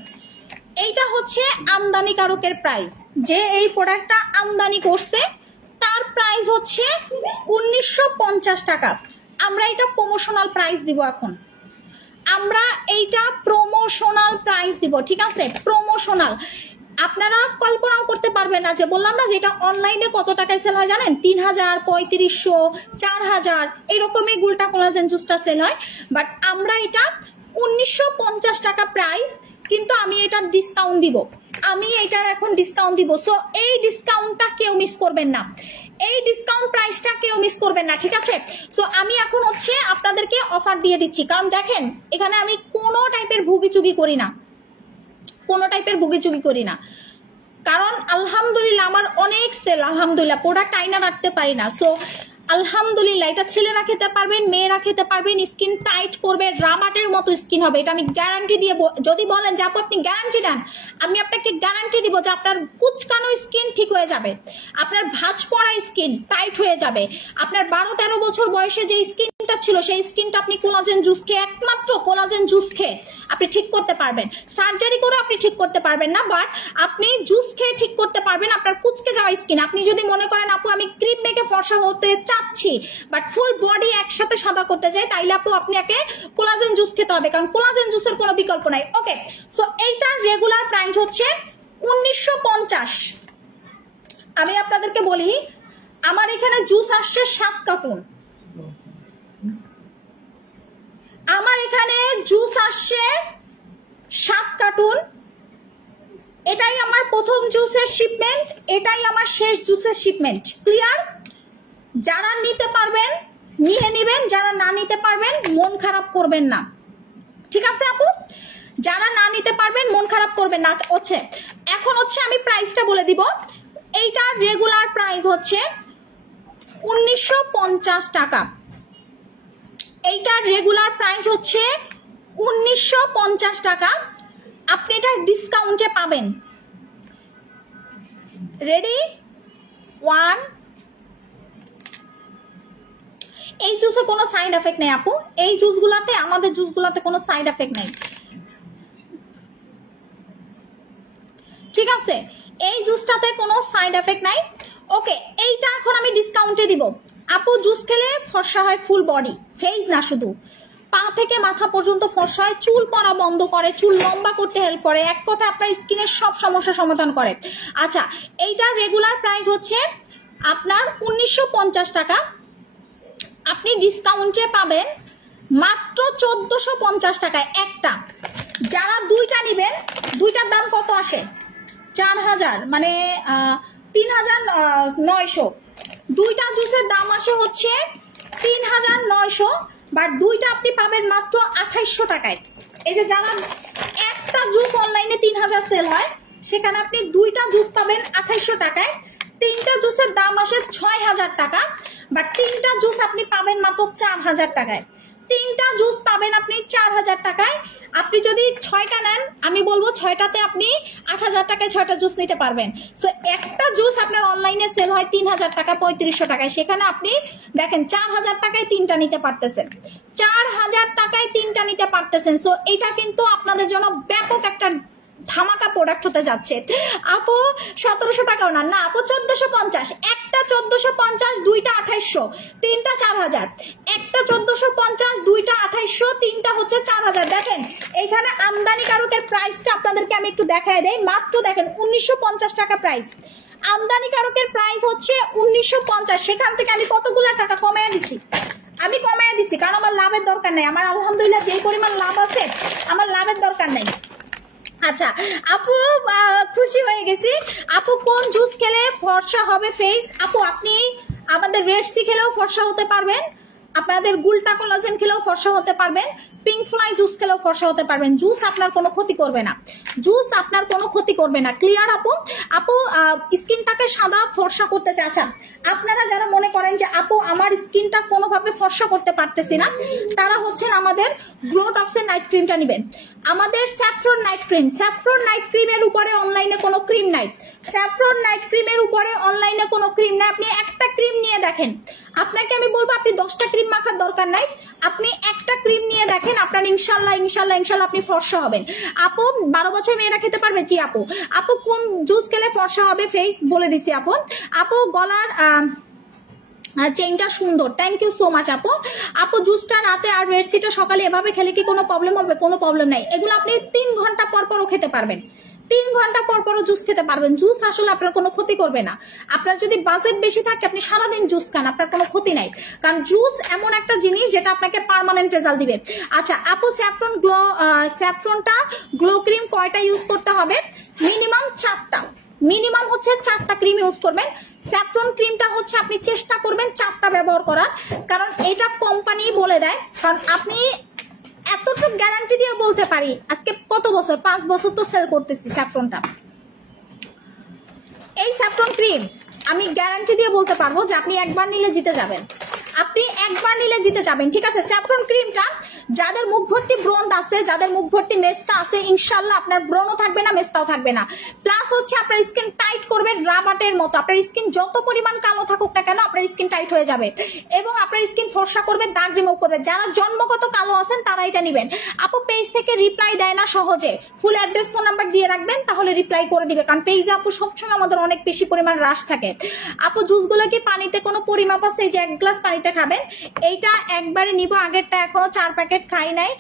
এইটা হচ্ছে আমদানিকারকের প্রাইস, যে এই প্রোডাক্টটা আমদানি করছে তার প্রাইস হচ্ছে 1950 টাকা। আমরা এটা প্রমোশনাল প্রাইস দিব, এখন আমরা এইটা প্রমোশনাল প্রাইস দিব, ঠিক আছে? প্রমোশনাল। আপনারা কল্পনাও করতে পারবেন না, যে বললাম না যেটা অনলাইনে কত টাকায় সেল হয় জানেন? 3000, 3500, 4000 এরকমই গুলটা কোলাজেন জুসটা সেল হয়। বাট আমরা এটা 1950 টাকা প্রাইস, কিন্তু আমি এটা ডিসকাউন্ট দিব, আমি এটার এখন ডিসকাউন্ট দিব। সো এই ডিসকাউন্টটা কেউ মিস করবেন না, এই ডিসকাউন্ট প্রাইসটা কেউ মিস করবেন না, ঠিক আছে? সো আমি এখন হচ্ছে আপনাদেরকে অফার দিয়ে দিচ্ছি, কারণ দেখেন এখানে আমি কোনো টাইপের ভুগিচুগি করি না, কোনো টাইপের ভুগিচুগি করি না, কারণ আলহামদুলিল্লাহ আমার অনেক সেল, আলহামদুলিল্লাহ প্রোডাক্ট আইনা রাখতে পারি না। সো আলহামদুলিল্লাহ। এটা ছেলেরা খেতে পারবেন, মেয়েরা খেতে পারবেন, স্কিন টাইট করবে, রাবারের মতো স্কিন হবে, এটা আমি গ্যারান্টি দিয়ে। যদি বলেন যে আপু আপনি গ্যারান্টি দেন, আমি আপনাকে গ্যারান্টি দিব যে আপনার কুচকানো স্কিন ঠিক হয়ে যাবে, আপনার ভাঁজ পড়া স্কিন টাইট হয়ে যাবে, আপনার 12-13 বছর বয়সে যে স্কিনটা ছিল সেই স্কিনটা আপনি কোলাজেন জুস খেয়ে, একমাত্র কোলাজেন জুস খেয়ে আপনি ঠিক করতে পারবেন। সার্জারি করে আপনি ঠিক করতে পারবেন না, বাট আপনি জুস খেয়ে ঠিক করতে পারবেন আপনার কুচকে যাওয়া স্কিন। আপনি যদি মনে করেন আপু আমি ক্রিম মেখে ফর্সা হতে চাচ্ছি বাট ফুল বডি একসাথে সাদা করতে চাই, তাইলে আপু আপনাকে কোলাজেন জুস খেতে হবে, কারণ কোলাজেন জুসের কোনো বিকল্প নাই। ওকে, সো এইটার রেগুলার প্রাইস হচ্ছে 1950। আমি আপনাদেরকে বলি, আমার এখানে জুস আসছে 7 কার্টুন, আমার এখানে জুস আসছে 7 কার্টুন। এটাই আমার প্রথম জুসের শিপমেন্ট, এটাই আমার শেষ জুসের শিপমেন্ট। ক্লিয়ার? যারা নিতে পারবেন নিয়ে নেবেন, যারা না নিতে পারবেন মন খারাপ করবেন না, ঠিক আছে আপু? যারা না নিতে পারবেন মন খারাপ করবেন না। হচ্ছে এখন হচ্ছে আমি প্রাইসটা বলে দিব। এইটার রেগুলার প্রাইস হচ্ছে 1950 টাকা। এইটার রেগুলার প্রাইস হচ্ছে 1950 টাকা। আপনি এটা ডিসকাউন্টে পাবেন। রেডি? 1। এই জুসে কোনো সাইড এফেক্ট নেই আপু, এই জুসগুলাতে, আমাদের জুসগুলাতে কোনো সাইড এফেক্ট নেই, ঠিক আছে? এই জুসটাতে কোনো সাইড এফেক্ট নাই। ওকে, এইটা এখন আমি ডিসকাউন্টে দিব। আপু জুস খেলে ফর্সা হয় ফুল বডি, ফেস না শুধু, পা থেকে মাথা পর্যন্ত ফর্সা হয়, চুল পড়া বন্ধ করে, চুল লম্বা করতে হেল্প করে, এক কথা আপনার স্কিনের সব সমস্যা সমাধান করে। আচ্ছা, এইটার রেগুলার প্রাইস হচ্ছে আপনার 1950 টাকা। আপনি ডিসকাউন্টে পাবেন মাত্র 1450 টাকায় একটা। যারা দুইটা নেবেন, দুইটার দাম কত আসে? 4000, মানে 3900। দুইটা জুসের দাম আসে হচ্ছে 3900, বাট দুইটা আপনি পাবেন মাত্র 2800 টাকায়। এই যে যারা একটা জুস অনলাইনে 3000 সেল হয়, সেখানে আপনি দুইটা জুস পাবেন 2800 টাকায়। তিনটা জুসের দাম আসে 6000 টাকা, বাট তিনটা জুস আপনি পাবেন মাত্র 4000 টাকায়। তিনটা জুস পাবেন আপনি 4000 টাকায়। আপনি যদি 6টা নেন, আমি বলবো 6টাতে আপনি 8000 টাকায় 6টা জুস নিতে পারবেন। সো একটা জুস আপনার অনলাইনে সেল হয় 3000 টাকা, 3500 টাকায়, সেখানে আপনি দেখেন 4000 টাকায় 3টা নিতে পারতেছেন, 4000 টাকায় 3টা নিতে পারতেছেন। সো এটা কিন্তু আপনাদের জন্য ব্যাপক একটা ধামাকা প্রোডাক্ট হতে যাচ্ছে। আপু 1700 টাকাও না, না আপু 1450। একটা 1450, দুইটা 2800, তিনটা 4000। একটা 1450, দুইটা 2800, তিনটা হচ্ছে 4000। দেখেন এখানে আমদানিকারকের প্রাইসটা আপনাদেরকে আমি একটু দেখায় দেই। মাত্র দেখেন 1950 টাকা প্রাইস। আমদানিকারকের প্রাইস হচ্ছে 1950, সেখান থেকে আমি কতগুলো টাকা কমায় দিছি, আমি কমায় দিছি, কারণ আমার লাভের দরকার নাই। আমার আলহামদুলিল্লাহ যে পরিমাণ লাভ আছে, আমার লাভের দরকার নাই। আচ্ছা আপু খুশি হয়ে গেছি। আপু কোন জুস খেলে ফর্সা হবে ফেস? আপু আপনি আমাদের রেড সি খেলেও ফর্সা হতে পারবেন, আপনাদের গুলটা কোলাজেন খেলেও ফর্সা হতে পারবেন, পিঙ্ক ফ্লাই জুস খেলেও ফর্সা হতে পারবেন। জুস আপনার কোনো ক্ষতি করবে না, জুস আপনার কোনো ক্ষতি করবে না। ক্লিয়ার আপু? আপু স্কিনটাকে সাদা ফর্সা করতে চাচ্ছেন, আপনারা যারা মনে করেন যে আপু আমার স্কিনটা কোনোভাবে ফর্সা করতে পারতেছি না, তারা হচ্ছেন আমাদের গ্লোটক্সের নাইট ক্রিমটা নেবেন। আমাদের saffron night cream, saffron night ক্রিমের উপরে অনলাইনে কোনো ক্রিম নাই, স্যাফরন নাইট ক্রিমের উপরে অনলাইনে কোনো ক্রিম নাই। আপনি একটা ক্রিম নিয়ে দেখেন, আপনাকে আমি বলবো আপনি 10টা ক্রিম মাখার দরকার নাই, আপনি একটা ক্রিম নিয়ে দেখেন, আপনার ইনশাল্লাহ ইনশাল্লাহ ইনশাল্লাহ আপনি ফর্সা হবেন। আপু 12 বছর মেয়েরা খেতে পারবে? জি আপু। আপু কোন জুস খেলে ফর্সা হবে ফেস? বলে দিছি আপু। আপু গলার চেইনটা সুন্দর, থ্যাংক ইউ সো মাচ আপু। আপু জুসটা রাতে আর রেডসিটা সকালে এভাবে খেলে কি কোনো প্রবলেম হবে? কোনো প্রবলেম নাই, এগুলো আপনি 3 ঘন্টা পর পরও খেতে পারবেন, 3 ঘন্টা পর পরও জুস খেতে পারবেন। জুস আসলে আপনার কোনো ক্ষতি করবে না। আপনার যদি বাজেট বেশি থাকে আপনি সারাদিন জুস খান, আপনার কোনো ক্ষতি নাই, কারণ জুস এমন একটা জিনিস যেটা আপনাকে পার্মানেন্ট রেজাল্ট দিবে। আচ্ছা আপু স্যাফরনটা গ্লো ক্রিম কয়টা ইউজ করতে হবে? মিনিমাম 4টা, মিনিমাম হচ্ছে 4টা ক্রিম ইউজ করবেন। স্যাফরন ক্রিমটা হচ্ছে আপনি চেষ্টা করবেন 4টা ব্যবহার করার, কারণ এটা কোম্পানি বলে দেয়। কারণ আপনি এতটুকু গ্যারান্টি দিয়ে বলতে পারি, আজকে কত বছর, 5 বছর তো সেল করতেছি স্যাফরনটা। এই স্যাফরন ক্রিম আমি গ্যারান্টি দিয়ে বলতে পারবো যে আপনি একবার নিলে জিতে যাবেন। আপনি একবার নিলে জিতে যাবেন, ঠিক আছে। স্যাফরন ক্রিমটা যাদের মুখ ভর্তি ব্রণ আছে, যাদের মুখ ভর্তি মেস্তা আছে, ইনশাল্লাহ আপনার ব্রণও থাকবে না, মেস্তাও থাকবে না। প্লাস হচ্ছে আপনার স্কিন টাইট করবে রাবারের মতো। আপনার স্কিন যত পরিমাণ কালো থাকুক না কেন আপনার স্কিন টাইট হয়ে যাবে এবং আপনার স্কিন ফর্সা করবে, দাগ রিমুভ করবে। যারা জন্মগত কালো আছেন তারা এটা নেবেন। আপু পেজ থেকে রিপ্লাই দেয় না সহজে, ফুল অ্যাড্রেস ফোন নাম্বার দিয়ে রাখবেন, তাহলে রিপ্লাই করে দিবে, কারণ পেজে আপু সবসময় আমাদের অনেক বেশি পরিমাণ রাশ থাকে। আপু জুসগুলো কি পানিতে কোনো পরিমাপ আছে? এই যে 1 গ্লাস পানিতে খাবেন, এইটা একবারে নিব, আগেরটা এখনো 4 প্যাকেট খাই নাই,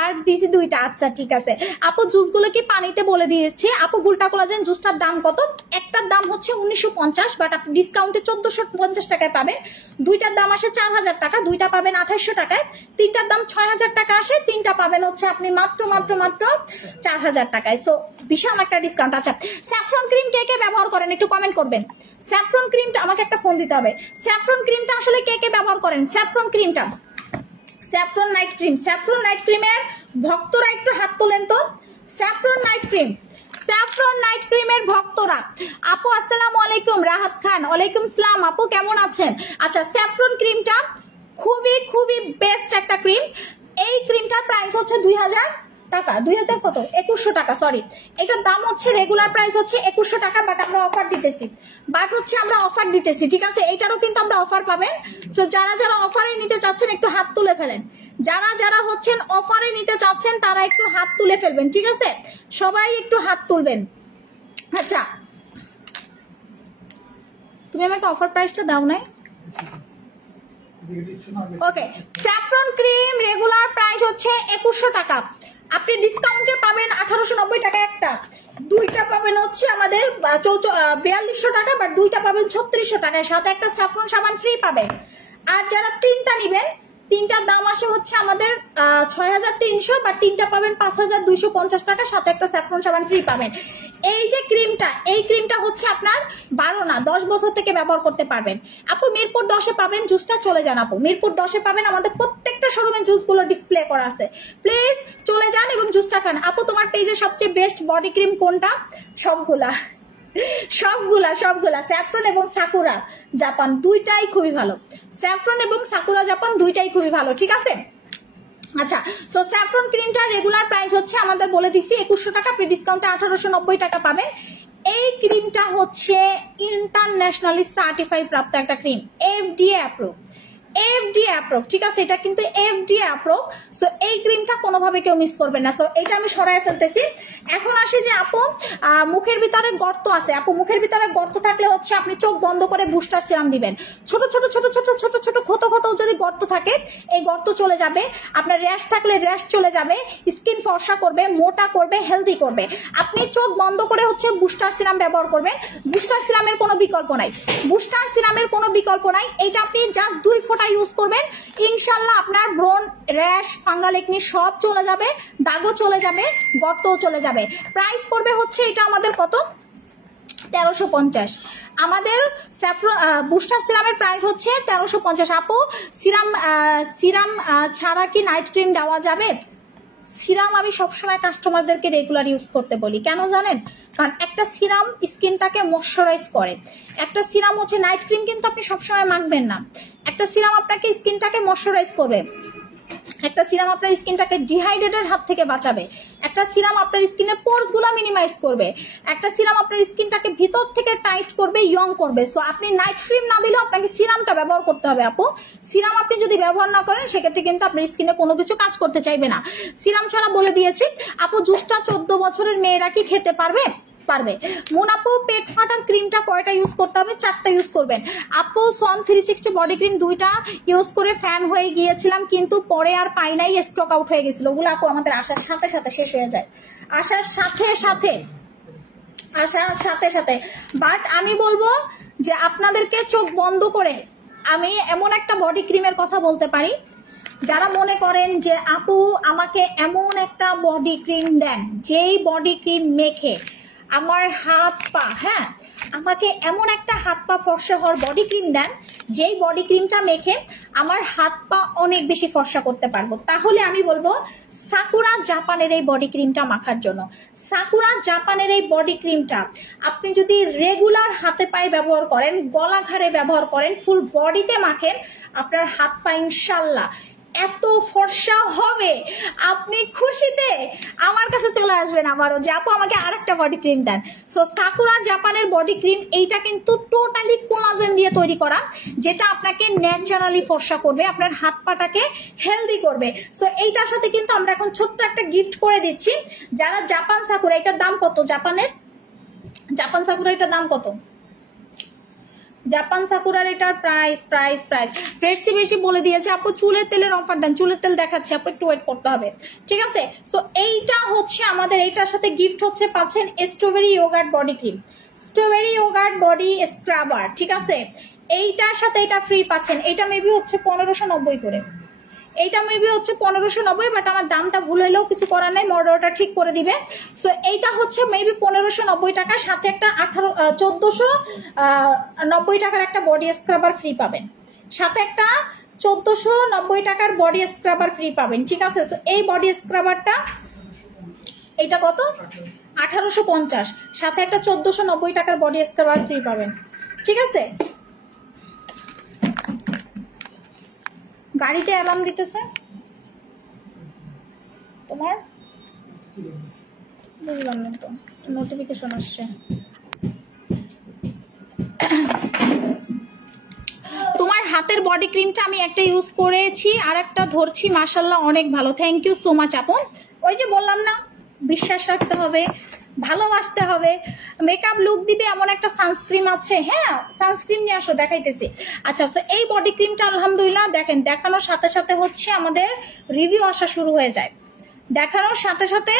আর দিছি 2টা। আচ্ছা ঠিক আছে আপু, জুসগুলো কি পানিতে বলে দিয়েছি। আপু গুলটা কোলাজেন জুসটার দাম কত? একটার দাম হচ্ছে 1950, বাট আপনি ডিসকাউন্টে 1450 টাকায় পাবেন। 2টার দাম আসে 4000 টাকা, 2টা পাবেন 2800 টাকায়। 3টার দাম 6000 টাকা আসে, 3টা পাবেন হচ্ছে আপনি মাত্র 4000 টাকায়। সো বিশাল একটা ডিসকাউন্ট। আচ্ছা স্যাফরন ক্রিম কে কে ব্যবহার করেন একটু কমেন্ট করবেন। স্যাফরন ক্রিমটা আমাকে একটা ফোন দিতে হবে। স্যাফরন ক্রিমটা আসলে কে কে ব্যবহার করেন? স্যাফরন ক্রিমটা, saffron night cream, saffron night ক্রিমের ভক্তরা একটু হাত তোলেন তো। Saffron night cream, saffron night ক্রিমের ভক্তরা। আপু আসসালামু আলাইকুম। রাহাত খান, ওয়ালাইকুম সালাম। আপু কেমন আছেন? আচ্ছা স্যাফরন ক্রিমটা খুবই খুবই বেস্ট একটা ক্রিম। এই ক্রিমটার প্রাইস হচ্ছে 2000 টাকা, 2000 কত 2100 টাকা, সরি। এটার দাম হচ্ছে রেগুলার প্রাইস হচ্ছে 2100 টাকা, বাট আমরা অফার দিতেছি, ঠিক আছে। এটারও কিন্তু আমরা অফার পাবেন। তো যারা যারা অফারে নিতে চাচ্ছেন একটু হাত তুলে ফেলেন, যারা যারা হচ্ছেন অফারে নিতে চাচ্ছেন তারা একটু হাত তুলে ফেলবেন, ঠিক আছে। সবাই একটু হাত তুলবেন। আচ্ছা তুমি আমাকে অফার প্রাইসটা দাও নাই? ওকে, স্যাফরন ক্রিম রেগুলার প্রাইস হচ্ছে 2100 টাকা, আপনি ডিসকাউন্টে পাবেন 1890 টাকা একটা। 2টা পাবেন হচ্ছে আমাদের 4200 টাকা, বাট 2টা পাবেন 3600 টাকায়, সাথে একটা স্যাফরন সাবান ফ্রি পাবেন। আর যারা 3টা নেবেন, 3টার দাম আসে হচ্ছে আমাদের 6300, বাট 3টা পাবেন 5250 টাকা, সাথে একটা স্যাফরন সাবান ফ্রি পাবেন। এই যে ক্রিমটা, এই ক্রিমটা হচ্ছে আপনার 12 না 10 বছর থেকে ব্যবহার করতে পারবেন। আপু মিরপুর 10-এ পাবেন, জুসটা চলে যান আপু, মিরপুর 10-এ পাবেন, আমাদের প্রত্যেকটা শোরুমে জুসগুলো ডিসপ্লে করা আছে। প্লিজ চলে যান এবং জুসটা খান। আপু তোমার পেজে সবচেয়ে বেস্ট বডি ক্রিম কোনটা? সবগুলা স্যাফরন এবং সাকুরা জাপান 2টাই খুবই ভালো, স্যাফরন এবং সাকুরা জাপান 2টাই খুবই ভালো, ঠিক আছে। আচ্ছা সো স্যাফরন ক্রিমটা রেগুলার প্রাইস হচ্ছে আমাদের বলে দিচ্ছি 2100 টাকা, আপনি ডিসকাউন্টে 1890 টাকা পাবেন। এই ক্রিমটা হচ্ছে ইন্টারন্যাশনালি সার্টিফাইড প্রাপ্ত একটা ক্রিম, FDA অ্যাপ্রুভ, ঠিক আছে। এটা কিন্তু FDA অ্যাপ্রুভ। সো এই ক্রিমটা কোনোভাবে কেউ মিস করবেন না। সো এটা আমি সরাই ফেলতেছি। এখন আসি যে আপু মুখের ভিতরে গর্ত আছে, আপু মুখের ভিতরে গর্ত থাকলে হচ্ছে আপনি চোখ বন্ধ করে বুস্টার সিরাম দিবেন। ছোট ছোট ছোট ছোট ছোট ছোট ক্ষত ক্ষত যদি গর্ত থাকে, এই গর্ত চলে যাবে। আপনার র্যাশ থাকলে র্যাশ চলে যাবে, স্কিন ফর্সা করবে, মোটা করবে, হেলদি করবে। আপনি চোখ বন্ধ করে হচ্ছে বুস্টার সিরাম ব্যবহার করবেন। বুস্টার সিরামের কোনো বিকল্প নাই, এইটা আপনি জাস্ট 2 ফোঁটা ইউজ করবেন, ইনশাল্লাহ আপনার ব্রণ, র্যাশ, ফাঙ্গাল একনি সব চলে যাবে, দাগও চলে যাবে, গর্তও চলে যাবে। প্রাইস পড়বে হচ্ছে এটা আমাদের কত? 1350। আমাদের বুস্টার সিরামের প্রাইস হচ্ছে 1350। আপু সিরাম ছাড়া কি নাইট ক্রিম দেওয়া যাবে? সিরাম আমি সবসময় কাস্টমারদেরকে রেগুলার ইউজ করতে বলি, কেন জানেন? কারণ একটা সিরাম স্কিনটাকে ময়শ্চারাইজ করে, একটা সিরাম হচ্ছে নাইট ক্রিম কিন্তু আপনি সবসময় মাখবেন না, একটা সিরাম আপনাকে স্কিনটাকে ময়শ্চারাইজ করবে, একটা সিরাম আপনার স্কিনটাকে ডিহাইড্রেটের হাত থেকে বাঁচাবে, একটা সিরাম আপনার স্কিনের পোরস গুলো মিনিমাইজ করবে, একটা সিরাম আপনার স্কিনটাকে ভিতর থেকে টাইট করবে, ইয়ং করবে। সো আপনি নাইট ক্রিম না দিলেও আপনাকে সিরামটা ব্যবহার করতে হবে। আপু সিরাম আপনি যদি ব্যবহার না করেন সেক্ষেত্রে কিন্তু আপনার স্কিনে কোনো কিছু কাজ করতে চাইবে না। সিরাম ছাড়া বলে দিয়েছি। আপু জুসটা 14 বছরের মেয়েরা কি খেতে পারবে? মুন আপু পেট ফাটার ক্রিমটা কয়টা ইউজ করতে হবে? 4টা ইউজ করবেন। আপু সন 360 বডি ক্রিম 2টা ইউজ করে ফ্যান হয়ে গিয়েছিলাম, কিন্তু পরে আর পাই নাই, স্টক আউট হয়ে গেছিল। ওগুলো আপু আমাদের আসার সাথে সাথে শেষ হয়ে যায়, আসার সাথে সাথে। বাট আমি বলবো যে আপনাদেরকে চোখ বন্ধ করে আমি এমন একটা বডি ক্রিমের কথা বলতে পারি, যারা মনে করেন যে আপু আমাকে এমন একটা বডি ক্রিম দেন যেই বডি ক্রিম মেখে আমার হাত পা, হ্যাঁ আমাকে এমন একটা হাত পা ফর্সা হওয়ার বডি ক্রিম দেন, যেই বডি ক্রিমটা মেখে আমার হাত পা অনেক বেশি ফর্সা করতে পারবো, তাহলে আমি বলবো সাকুরা জাপানের এই বডি ক্রিমটা মাখার জন্য। সাকুরা জাপানের এই বডি ক্রিমটা আপনি যদি রেগুলার হাতে পায়ে ব্যবহার করেন, গলা ঘাড়ে ব্যবহার করেন, ফুল বডিতে মাখেন, আপনার হাত পা ইনশাল্লাহ এত ফর্সা হবে, আপনি খুশিতে আমার কাছে চলে আসবেন আবারও যে আপু আমাকে আরেকটা বডি ক্রিম দেন। সো সাকুরা জাপানের বডি ক্রিম, এইটা কিন্তু টোটালি কোলাজেন দিয়ে তৈরি করা, যেটা আপনাকে ন্যাচারালি ফর্সা করবে, আপনার হাত পাটাকে হেলদি করবে। সো এইটার সাথে কিন্তু আমরা এখন ছোট্ট একটা গিফট করে দিচ্ছি। যারা জাপান সাকুরা, এটার দাম কত? জাপান সাকুরা এটার দাম কত? জাপান সাকুরার এটার প্রাইস প্রেসি বেশি বলে দিয়েছে আপু। চুলের তেলের অফার দেন, চুলের তেল দেখাচ্ছি আপু, একটু ওয়েট করতে হবে, ঠিক আছে? সো এইটা হচ্ছে আমাদের, এইটার সাথে গিফট হচ্ছে পাচ্ছেন strawberry yogurt body cream, strawberry yogurt body scrubber, ঠিক আছে? এইটার সাথে এটা ফ্রি পাচ্ছেন। এইটা মেবি হচ্ছে 1590 করে, এইটা মেবি হচ্ছে 1590, বাট আমার দামটা ভুল হইলেও কিছু করার নাই, মডেলটা ঠিক করে দিবে। সো এইটা হচ্ছে মেবি 1590 টাকা, সাথে একটা 1490 টাকার একটা বডি স্ক্রাবার ফ্রি পাবেন, সাথে একটা 1490 টাকার বডি স্ক্রাবার ফ্রি পাবেন, ঠিক আছে? এই বডি স্ক্রাবারটা এইটা কত? 1850, সাথে একটা 1490 টাকার বডি স্ক্রাবার ফ্রি পাবেন, ঠিক আছে? গাড়িতে অ্যালার্ম দিতেছে তোমার, বুঝলাম না তো, নোটিফিকেশন আসছে। তোমার হাতের বডি ক্রিমটা আমি একটা ইউজ করেছি, আর একটা ধরছি, মাশাআল্লাহ অনেক ভালো, থ্যাংক ইউ সো মাচ আপু। ওই যে বললাম না, বিশ্বাস রাখতে হবে, ভালোবাসতে হবে, মেকআপ লুক দিবে এমন একটা সানস্ক্রিন আছে। হ্যাঁ, সানস্ক্রিন নিয়ে আসো, দেখাইতেছি। আচ্ছা, এই বডি ক্রিমটা আলহামদুলিল্লাহ দেখেন, দেখানোর সাথে সাথে হচ্ছে আমাদের রিভিউ আসা শুরু হয়ে যায়, দেখানোর সাথে সাথে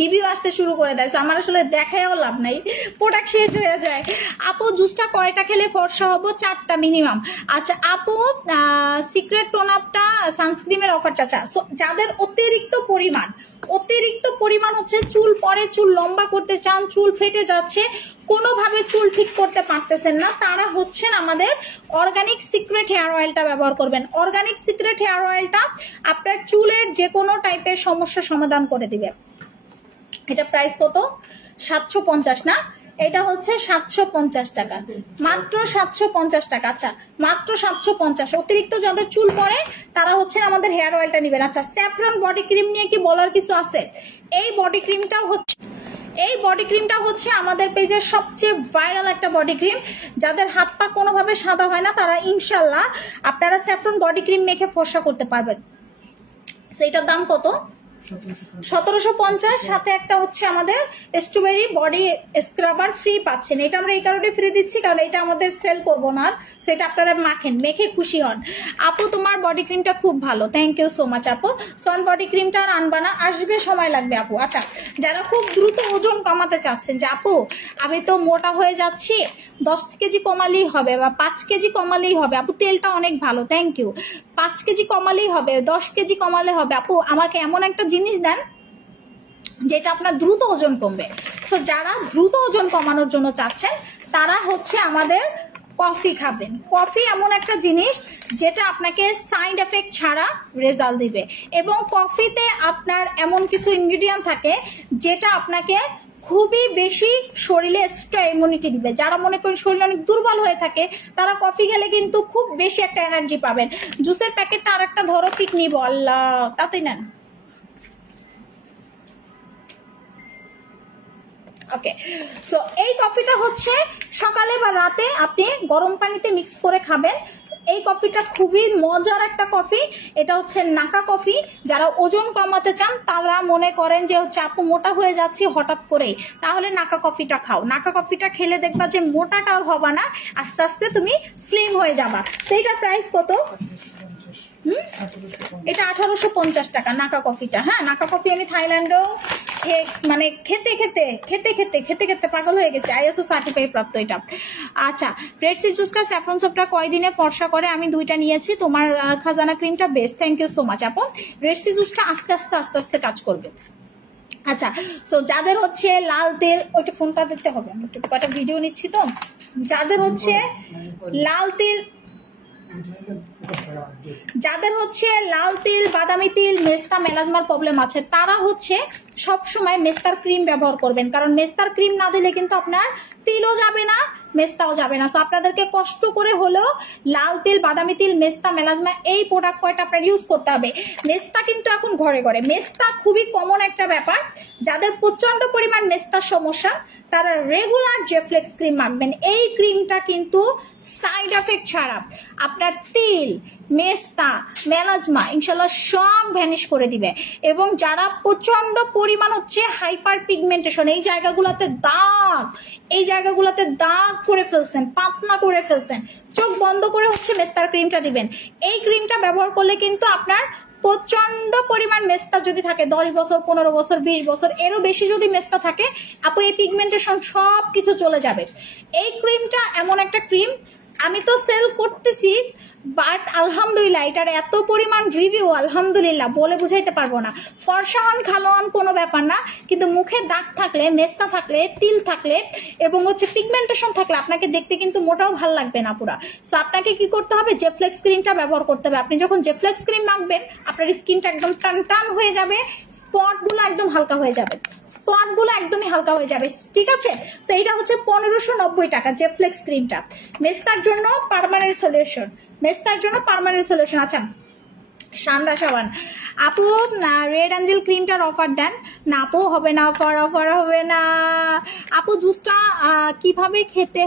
রিভিউ আসতে শুরু করে দেয়। আমার আসলে দেখায়ও লাভ নাই, প্রোডাক্ট শেষ হয়ে যায়। আপু জুসটা কয়টা খেলে ফর্সা হবো? 4টা মিনিমাম। আচ্ছা আপু, সিক্রেট টোন আপটা সানস্ক্রিনের অফার চাচা, যাদের অতিরিক্ত পরিমাণ হচ্ছে চুল পরে, চুল লম্বা করতে চান, চুল ফেটে যাচ্ছে, কোনোভাবে চুল ঠিক করতে পারতেছেন না, তারা হচ্ছেন আমাদের অর্গানিক সিক্রেট হেয়ার অয়েলটা ব্যবহার করবেন। অর্গানিক সিক্রেট হেয়ার অয়েলটা আপনার চুলের যে কোনো টাইপের সমস্যা সমাধান করে দিবে। এটা প্রাইস কত? 750 না, এটা হচ্ছে 750 টাকা, মাত্র 750 টাকা। আচ্ছা, মাত্র 750। অতিরিক্ত যাদের চুল পড়ে তারা হচ্ছে আমাদের হেয়ার অয়েলটা নেবেন। আচ্ছা, স্যাফরন বডি ক্রিম নিয়ে কি বলার কিছু আছে? এই বডি ক্রিমটা হচ্ছে আমাদের পেজের সবচেয়ে ভাইরাল একটা বডি ক্রিম। যাদের হাত পা কোনোভাবে সাদা হয় না, তারা ইনশাল্লাহ আপনারা স্যাফরন বডি ক্রিম মেখে ফর্সা করতে পারবেন। সেইটার দাম কত? 1750, সাথে একটা হচ্ছে আমাদের স্ট্রবেরি বডি স্ক্রাবার ফ্রি পাচ্ছেন। এটা আমরা এই কারণে ফ্রি দিচ্ছি কারণ এটা আমাদের সেল করবো না, সেটা আপনারা মাখেন, মেখে খুশি হন। আপু তোমার বডি ক্রিমটা খুব ভালো, থ্যাংক ইউ সো মাচ আপু। সন বডি ক্রিমটা আর আনবা না, আসবে, সময় লাগবে আপু। আচ্ছা, যারা খুব দ্রুত ওজন কমাতে চাচ্ছেন যে আপু আমি তো মোটা হয়ে যাচ্ছি, 10 কেজি কমালেই হবে বা 5 কেজি কমালেই হবে, আপু তেলটা অনেক ভালো, থ্যাংক ইউ। 5 কেজি কমালেই হবে, 10 কেজি কমালে হবে, আপু আমাকে এমন একটা জিনিস দেন যেটা আপনার দ্রুত ওজন কমবে। তো যারা দ্রুত ওজন কমানোর জন্য চাচ্ছেন তারা হচ্ছে আমাদের কফি খাবেন। কফি এমন একটা জিনিস যেটা আপনাকে সাইড এফেক্ট ছাড়া রেজাল্ট দিবে, এবং কফিতে আপনার এমন কিছু ইনগ্রিডিয়েন্ট থাকে যেটা আপনাকে খুবই বেশি শরীরে এক্সট্রা ইমিউনিটি দিবে। যারা মনে করেন শরীর অনেক দুর্বল হয়ে থাকে তারা কফি খেলে কিন্তু খুব বেশি একটা এনার্জি পাবেন। জুসের প্যাকেটটা আর একটা ধরো, ঠিক নিব, আল্লাহ তাতে নেন। ওকে, সো এই কফিটা হচ্ছে সকালে বা রাতে আপনি গরম পানিতে মিক্স করে খাবেন। এই কফিটা খুবই মজার একটা কফি, এটা হচ্ছে নাকা কফি। যারা ওজন কমাতে চান, তারা মনে করেন যে হচ্ছে আপু মোটা হয়ে যাচ্ছি হঠাৎ করেই, তাহলে নাকা কফিটা খাও। নাকা কফিটা খেলে দেখবা যে মোটাটাও হবা না, আস্তে আস্তে তুমি স্লিম হয়ে যাবা। সেইটার প্রাইস কত? এটা 1850 টাকা নাকা কফিটা। হ্যাঁ, নাকা কফি আমি থাইল্যান্ডেও মানে খেতে খেতে পাগল হয়ে গেছে, আইএসও সার্টিফাইড প্রাপ্ত এটা। আচ্ছা, রেডসি জুসটা স্যাফরন সোপটা কয়দিনে ফর্সা করে? আমি 2টা নিয়েছি, তোমার খাজানা ক্রিমটা best, thank you so much আপু। রেডসি জুসটা আস্তে আস্তে কাজ করবে, আচ্ছা, তো যাদের হচ্ছে লাল তেল, ওইটা ফোনটা দিতে হবে, আমি একটু কটা ভিডিও নিচ্ছি তো। যাদের হচ্ছে লাল তেল, বাদামি তেল, মেস্তা মেলাজমার প্রবলেম আছে, তারা হচ্ছে সব সময় মেস্তার ক্রিম ব্যবহার করবেন, কারণ মেস্তার ক্রিম না দিলে কিন্তু আপনার তেলও যাবে না, মেস্তাও যাবে না। সো আপনাদেরকে কষ্ট করে হলেও লাল তেল, বাদামি তেল, মেস্তা মেলাজমা এই প্রোডাক্ট কয়টা আপনার ইউজ করতে হবে। মেস্তা কিন্তু এখন ঘরে ঘরে, মেস্তা খুবই কমন একটা ব্যাপার। যাদের প্রচন্ড পরিমাণ মেস্তার সমস্যা তারা রেগুলার জেফ্লেক্স ক্রিম মাখবেন। এই ক্রিমটা কিন্তু সাইড এফেক্ট ছাড়া আপনার তিল, মেস্তা, মেলাজমা ইনশাল্লাহ সব ভ্যানিশ করে দিবে। এবং যারা প্রচন্ড পরিমাণ হচ্ছে হাইপার পিগমেন্টেশন, এই জায়গাগুলোতে দাগ করে ফেলছেন, পাতলা করে ফেলছেন, চোখ বন্ধ করে হচ্ছে মেস্তার ক্রিমটা দিবেন। এই ক্রিমটা ব্যবহার করলে কিন্তু আপনার প্রচন্ড পরিমাণ মেস্তা যদি থাকে, 10 বছর, 15 বছর, 20 বছর এরও বেশি যদি মেস্তা থাকে, আপু এই পিগমেন্টেশন সব কিছু চলে যাবে। এই ক্রিমটা এমন একটা ক্রিম, আমি তো সেল করতেছি, বাট আলহামদুলিল্লাহ এটার এত পরিমাণ রিভিউ, আলহামদুলিল্লাহ বলে বুঝাইতে পারবো না। ফর্সা হন, খালো হন, কোনো ব্যাপার না, কিন্তু মুখে দাগ থাকলে, মেস্তা থাকলে, তিল থাকলে এবং হচ্ছে পিগমেন্টেশন থাকলে আপনাকে দেখতে কিন্তু মোটাও ভালো লাগবে না পুরা। সো আপনাকে কি করতে হবে, জেফ্লেক্স ক্রিমটা ব্যবহার করতে হবে। আপনি যখন জেফ্লেক্স ক্রিম মাখবেন আপনার স্কিনটা একদম টান টান হয়ে যাবে, স্পটগুলো একদম হালকা হয়ে যাবে, একদমই হালকা হয়ে যাবে, ঠিক আছে। তো এইটা হচ্ছে 1590 টাকা জেফ্লেক্স ক্রিমটা, মেস্তার জন্য পার্মানেন্ট সলিউশন, আচ্ছা, সান্ডা সাবান আপু রেড অ্যাঞ্জেল ক্রিমটার অফার দেন না আপু? হবে না, অফার হবে না আপু। জুসটা কিভাবে খেতে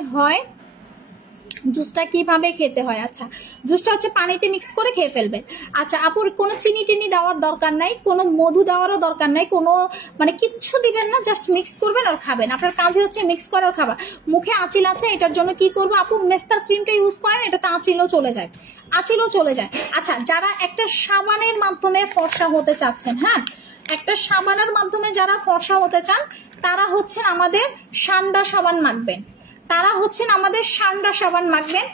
হয়? আচ্ছা, জুসটা হচ্ছে পানিতে মিক্স করে খেয়ে ফেলবেন। আচ্ছা আপুর কোনো চিনি টিনি দেওয়ার দরকার নাই, কোনো মধু দেওয়ারও দরকার নাই, কোনো মানে কিচ্ছু দিবেন না, জাস্ট মিক্স করবেন আর খাবেন। আপনার কাজই হচ্ছে মিক্স করার খাবার। মুখে আঁচিল আছে, এটার জন্য কি করবো আপু, মেস্তার ক্রিমটা ইউজ করেন, এটাতে আঁচিলও চলে যায়। আচ্ছা, যারা একটা সাবানের মাধ্যমে ফর্সা হতে চাচ্ছেন, হ্যাঁ, একটা সাবানের মাধ্যমে যারা ফর্সা হতে চান তারা হচ্ছেন আমাদের সান্ডা সাবান মাখবেন,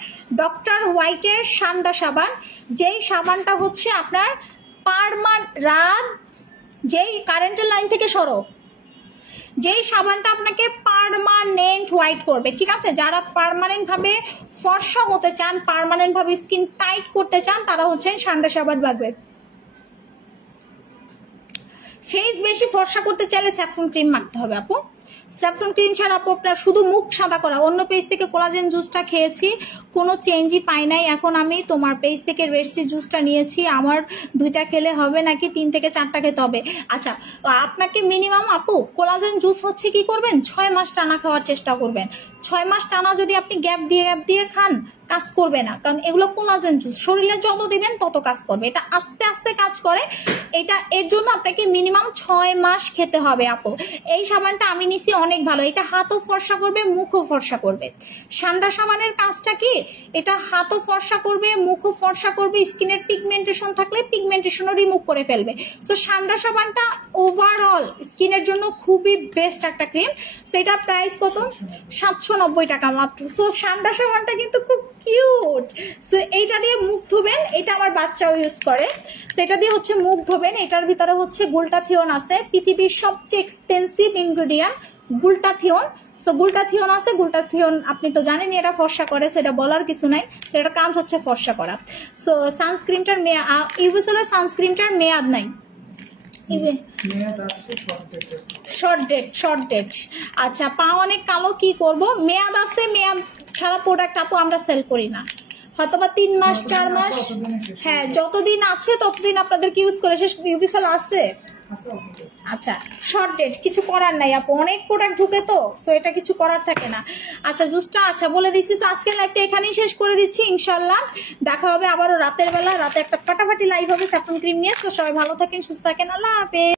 ডক্টর হোয়াইটের সান্ডা সাবান। যেই সাবানটা হচ্ছে আপনার যেই কারেন্টের লাইন থেকে সরো, যেই সাবানটা আপনাকে পার্মানেন্ট হোয়াইট করবে, ঠিক আছে। যারা পার্মানেন্ট ভাবে ফর্সা হতে চান, পার্মানেন্ট ভাবে স্কিন টাইট করতে চান, তারা হচ্ছে সান্ডা সাবান মাখবে। ফেস বেশি ফর্সা করতে চাইলে স্যাফরন ক্রিম মাখতে হবে আপু। স্যাফরন ক্রিম ছাড়া আপু আপনার শুধু মুখ সাদা করা। অন্য পেজ থেকে কোলাজেন জুসটা খেয়েছি, কোনো চেঞ্জই পাই নাই। এখন আমি তোমার পেজ থেকে রেডসি জুসটা নিয়েছি, আমার 2টা খেলে হবে নাকি 3 থেকে 4টা খেতে হবে? আচ্ছা, আপনাকে মিনিমাম আপু কোলাজেন জুস হচ্ছে কি করবেন, 6 মাস টানা খাওয়ার চেষ্টা করবেন। 6 মাস টানা যদি আপনি গ্যাপ দিয়ে খান, কাজ করবে না, কারণ এগুলো কোলাজেন জুস, শরীরে যত দিবেন তত কাজ করবে, এটা আস্তে আস্তে কাজ করে। এর জন্য আপনাকে মিনিমাম 6 মাস খেতে হবে আপু। এই সাবানটা আমি নিছি, অনেক ভালো, এটা হাতও ফর্সা করবে, মুখও ফর্সা করবে। সান্ডা সাবানের কাজটা কি, এটা হাতও ফর্সা করবে, মুখও ফর্সা করবে, স্কিনের পিগমেন্টেশন থাকলে পিগমেন্টেশনও রিমুভ করে ফেলবে। তো সান্ডা সাবানটা ওভারঅল স্কিনের জন্য খুবই বেস্ট একটা ক্রিম। সো এটার প্রাইস কত, 790 টাকা মাত্র। সো সান্ডা সাবানটা কিন্তু খুব কিউট। সো এইটা দিয়ে মুখ ধোবেন, এটা আমার বাচ্চাও ইউজ করে। সেটা দিয়ে হচ্ছে মুখ ধোবেন। এটার ভিতরে হচ্ছে গ্লুটাথিয়ন আছে, পৃথিবীর সবচেয়ে expensive ingredient glutathione. So glutathione আছে, গ্লুটাথিয়ন আপনি তো জানেনই এটা ফর্সা করে, সেটা বলার কিছু নাই, সেটা কাজ হচ্ছে ফর্সা করা। সো সানস্ক্রিনটার ইউভিসেলের সানস্ক্রিনটার মেয়াদ নাই, শর্ট ডেট। আচ্ছা, পা অনেক কালো, কি করব? মেয়াদ আছে, মেয়াদ ছাড়া প্রোডাক্ট আপু আমরা সেল করি না, হয়তোবা 3 মাস 4 মাস, হ্যাঁ যতদিন আছে ততদিন আপনাদেরকে ইউজ করে শেষ। ইউভিসেল আছে, আচ্ছা শর্ট ডেট, কিছু করার নাই আপু, অনেক প্রোডাক্ট ঢুকে তো, সো এটা কিছু করার থাকে না। আচ্ছা জুসটা আচ্ছা বলে দিচ্ছি। আজকে লাইভটা এখানেই শেষ করে দিচ্ছি, ইনশাল্লাহ দেখা হবে আবারও রাতের বেলা, রাতে একটা ফাটাফাটি লাইভ হবে স্যাফরন ক্রিম নিয়ে। তো সবাই ভালো থাকেন, সুস্থ থাকেন, আল্লাহ হাফেজ।